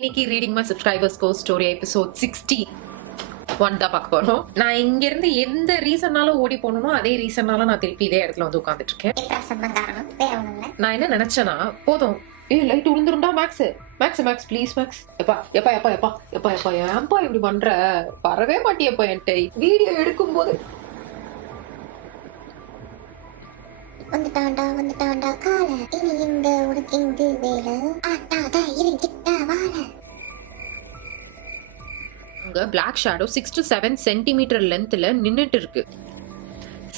இன்னைக்கு reading my subscribers go story episode 60 தான் பார்க்க போறோம். நான் இங்க இருந்து எந்த ரீசன்னாலும் ஓடி போகணுமோ அதே ரீசன்னால நான் திருப்பி இதே இடத்துல வந்து உட்காந்துட்டு இருக்கேன். நான் என்ன நினைச்சேன்னா, போதும் லைட் விழுந்துருண்டா max max max please max எப்பா எப்பா எப்பா எப்பா எப்பா எப்பா ஏன்பா இப்படி பண்ற, வரவே மாட்டியப்பா என்கிட்ட வீடியோ எடுக்கும் போது. வந்துட்டாண்டா கால இனி இந்த உனக்கு இங்கு வேலை ஆட்டாத இருக்கிட்ட வாழ. அங்க பிளாக் ஷேடோ 6 to 7 சென்டிமீட்டர் லென்த்ல நின்னுட்டு இருக்கு.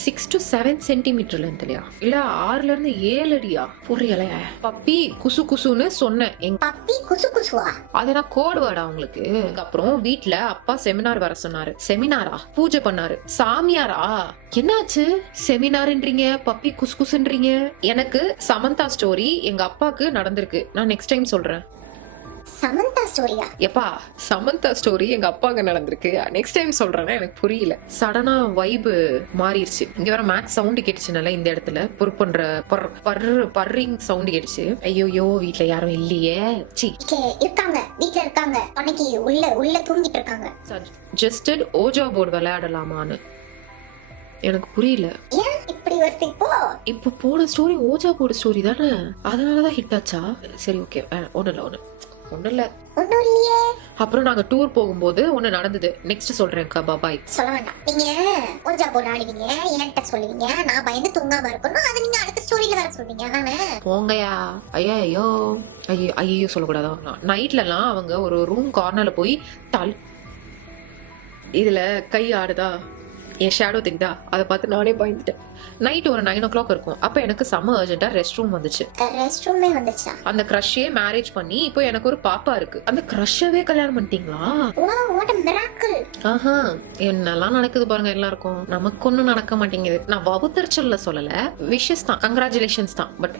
6 to 7 சென்டிமீட்டர் லென்த்லயா இல்ல 6ல இருந்து 7 அடியா புரியல. பப்பி குசு குசுன்னு சொன்னேன். எங்க பப்பி குசு குசுவா? அது நான் கோட் வேர்டா உங்களுக்கு. அப்புறம் வீட்ல அப்பா செமினார் வர சொன்னாரு. செமினாரா? பூஜை பண்ணாரு. சாமியாரா? என்னாச்சு செமினார்ன்றீங்க, பப்பி குசு குசுன்றீங்க? எனக்கு சமந்தா ஸ்டோரி எங்க அப்பாக்கு நடந்திருக்கு. நான் நெக்ஸ்ட் டைம் சொல்றேன். சமந்தா ஸ்டோரியா? எப்பா சமந்தா ஸ்டோரி எங்க அப்பாவுக்கு நடந்திருக்கு, நெக்ஸ்ட் டைம் சொல்றேன்னா எனக்கு புரியல. சடனா வைபு மாறிடுச்சு. இங்க வர மேக்ஸ் சவுண்ட் கேட்டுச்சுனால இந்த இடத்துல பொறுப்புன்ற பர்ரிங் சவுண்ட் கேட்டுச்சு. ஐயோ வீட்ல யாரும் இல்லையே. வீட்ல இருக்காங்க. அன்னைக்கு உள்ள தூங்கிட்டு இருக்காங்க. ஜஸ்டட் ஓஜா போர்டு விளையாடலாமான்னு எனக்கு புரியல. ஏன் இப்படி வருது? இப்போ போன ஸ்டோரி ஓஜா போர்டு ஸ்டோரி தானே, அதனாலதான் ஹிட் ஆச்சா? சரி ஓகே, ஒண்ணு இல்ல. அப்புறம் நாங்க டூர் போகும்போது ஒண்ணு நடந்தது. நெக்ஸ்ட் சொல்றேன். பாய். சொல்ல வேண்டாம். நீங்க ஓஜா போர்டு ஆடுவீங்க, என்கிட்ட சொல்லுவீங்க, நான் பயந்து தூங்காம இருக்கணும். அது நீங்க அடுத்த ஸ்டோரியில வேற சொல்றீங்க தானே? போங்கயா. ஐயோ சொல்லக்கூடாதா? நைட்ல அவங்க ஒரு ரூம் கார்னர்ல போய் இதுல கை ஆடுதா, என் ஷேடோ தெரியுதா, அதை பார்த்து நானே பயந்துட்டேன். நைட் ஒரு 9 o'clock இருக்கும். அப்ப எனக்கு செம்ம அர்ஜென்ட்டா ரெஸ்ட் ரூம் வந்துச்சு. அந்த கிரஷ்ஷே மேரேஜ் பண்ணி இப்போ எனக்கு ஒரு பாப்பா இருக்கு. அந்த கிரஷ்ஷவே கல்யாணம் பண்ணிட்டீங்களா? ஆஹா, என்னெல்லாம் நடக்குது பாருங்க எல்லாருக்கும். நமக்கு ஒண்ணும் நடக்க மாட்டேங்குது. நான் வவுத்தரிச்சல்ல சொல்லல, விஷஸ் தான், கங்க்ராச்சுலேஷன்ஸ் தான். பட்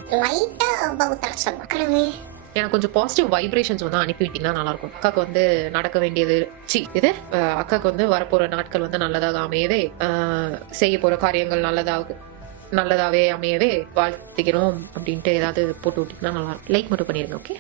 எனக்கு கொஞ்சம் பாசிட்டிவ் வைப்ரேஷன்ஸ் வந்து அனுப்பிவிட்டீங்கன்னா நல்லா இருக்கும். அக்காக்கு வந்து நடக்க வேண்டியது அக்காக்கு வந்து வரப்போற நாட்கள் வந்து நல்லதாக அமையவே, செய்ய போற காரியங்கள் நல்லதாவே அமையவே வாழ்த்துக்கிறோம் அப்படின்ட்டு ஏதாவது போட்டு விட்டீங்கன்னா நல்லா இருக்கும். லைக் மட்டும் பண்ணிருங்க. ஓகே.